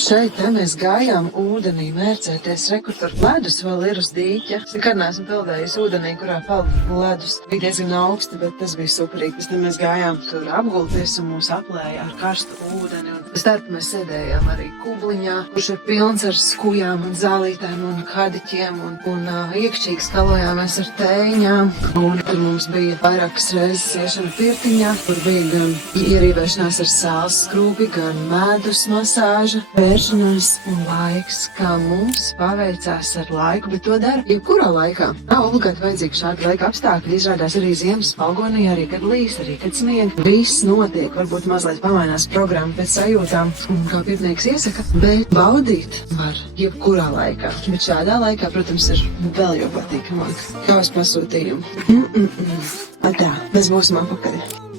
Šeit mēs gājām ūdenī mērcēties, kur tur ledus vēl ir uz dīķa. Nekad neesmu peldējis ūdenī, kurā peld ledus. Bija diezgan augsti, bet tas bija superīgi. Pēc tam mēs gājām tur apgulties un mūs aplēja ar karstu ūdeni. Pēc starp mēs sēdējām arī kubliņā, kurš ir pilns ar skujām un zālītēm un kadiķiem un iekšķīgi skalojāmies ar tēņām. Un tur mums bija vairākas reizes iešana pirtiņā, kur bija gan ierīvēšanās ar sāls skrūbi, gan medus masāža, vēršanās un laiks, kā mums paveicās ar laiku, bet to dara jebkurā laikā. Nav obligāti vajadzīgi šādi laika apstākļi. Izrādās arī ziemas falgonī, arī kad līs, arī kad snieg. Viss notiek, varbūt mazliet pamainās programma pēc sajūtām, un kā pirtnieks iesaka, bet baudīt var jebkurā laikā. Bet šādā laikā, protams, ir vēl jau patīkamāk. Kavas pasūtījumu. Tā, mēs būsim apakaļ.